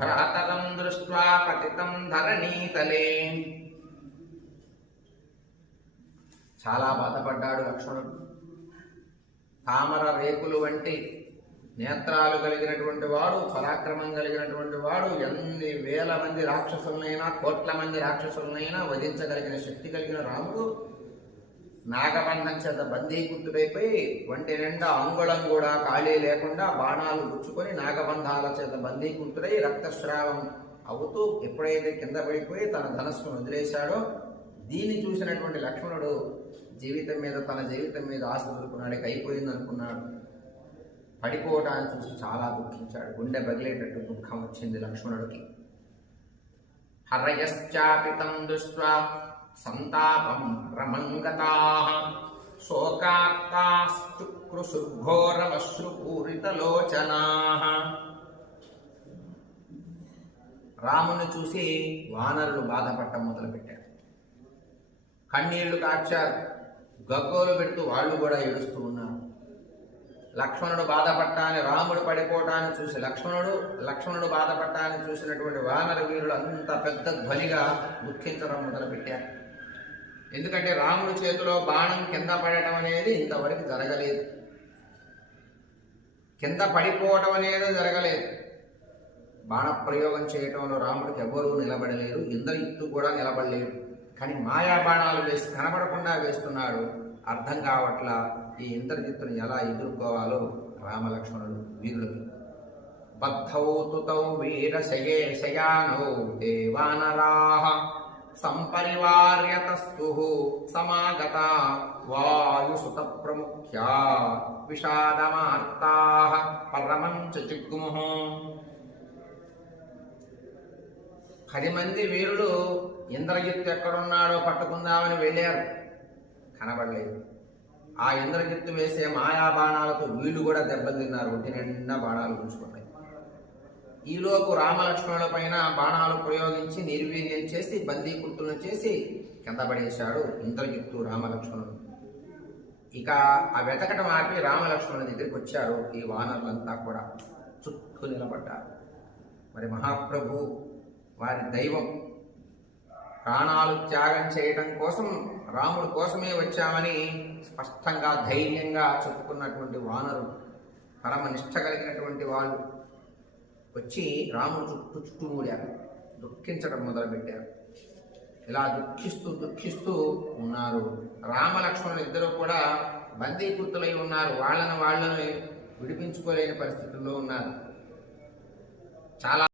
భ్రాతరం దృష్ట్వా పతితం ధరణీతలే. చాలా బాధపడ్డాడు లక్ష్మణుడు. తామర రేకులు వంటి నేత్రాలు కలిగినటువంటి వాడు, పరాక్రమం కలిగినటువంటి వాడు, ఎన్ని వేల మంది రాక్షసులనైనా, కోట్ల మంది రాక్షసులనైనా వధించగలిగిన శక్తి కలిగిన రాముడు నాగబంధం చేత బందీకృతుడైపోయి ఒంటి నిండా అంగుళం కూడా ఖాళీ లేకుండా బాణాలు గుచ్చుకొని నాగబంధాల చేత బందీకృతుడై రక్తస్రావం అవుతూ ఎప్పుడైతే కింద పడిపోయి తన ధనస్సును వదిలేశాడో, దీన్ని చూసినటువంటి లక్ష్మణుడు తన జీవితం మీద ఆశ వదులుకున్నాడు. అయిపోయింది అనుకున్నాడు. పడిపోవటాన్ని చూసి చాలా దుఃఖించాడు. గుండె బగిలేటట్టు దుఃఖం వచ్చింది లక్ష్మణుడికి. హరయశ్చాపితం దృష్ట్వా సంతాపం రమంగతాః శోకార్తాశ్చుక్రుశుఘోరమశ్రుపూరితలోచనాః. రాముని చూసి వానరులు బాధపడటం మొదలుపెట్టారు. కన్నీళ్లు కార్చారు. గగ్గోలు పెడుతూ వాళ్ళు కూడా ఏడుస్తూ ఉన్నారు. లక్ష్మణుడు బాధపడటాన్ని, రాముడు పడిపోవటాన్ని చూసి లక్ష్మణుడు బాధపడటాన్ని చూసినటువంటి వానర వీరులు అంత పెద్ద ధ్వనిగా దుఃఖించడం మొదలుపెట్టారు. ఎందుకంటే రాముడి చేతిలో బాణం కింద పడటం అనేది ఇంతవరకు జరగలేదు. కింద పడిపోవటం అనేది జరగలేదు. బాణప్రయోగం చేయటంలో రాముడికి ఎవరూ నిలబడలేరు. ఇంద్రజిత్తు కూడా నిలబడలేడు. కానీ మాయా బాణాలు వేసి కనబడకుండా వేస్తున్నాడు. అర్థం కావట్లా ఈ ఇంద్రజిత్తుని ఎలా ఎదుర్కోవాలో రామలక్ష్మణుడు వీరులకి. బద్ధౌ తుతౌ వీరశయేశయానౌ దేవానరాః సంపరివార్యతస్తుః సమాగతా వాయుసుత ప్రముఖ్యా విషాదమార్తాః పరమం చ చిగ్ముః. 10 మంది వీరులు ఇంద్రజిత్తు ఎక్కడున్నాడో పట్టుకుందామని వెళ్ళారు. కనబడలేదు. ఆ ఇంద్రజిత్తు వేసే మాయా బాణాలతో వీళ్ళు కూడా దెబ్బలు తిన్నారు. ఒంటి నిండా బాణాలు ఉంచుకున్నాయి. ఈలోపు రామలక్ష్మణుల పైన బాణాలు ప్రయోగించి నిర్వీర్యం చేసి బందీకృతులను చేసి కింద పడేశాడు ఇంద్రజిత్తు రామలక్ష్మణుడు. ఇక ఆ వెతకటం ఆపి రామలక్ష్మణుల దగ్గరికి వచ్చారు. ఈ వానరులంతా కూడా చుట్టూ నిలబడ్డారు. మరి మహాప్రభు వారి దైవం, ప్రాణాలు త్యాగం చేయటం కోసం, రాముడి కోసమే వచ్చామని స్పష్టంగా ధైర్యంగా చెప్పుకున్నటువంటి వానరులు, పరమ నిష్ఠ కలిగినటువంటి వాళ్ళు వచ్చి రాముడు చుట్టూ మూడారు. దుఃఖించడం మొదలుపెట్టారు. ఇలా దుఃఖిస్తూ ఉన్నారు. రామలక్ష్మణులు ఇద్దరు కూడా బందీకృతులై ఉన్నారు. వాళ్ళని విడిపించుకోలేని పరిస్థితుల్లో ఉన్నారు. చాలా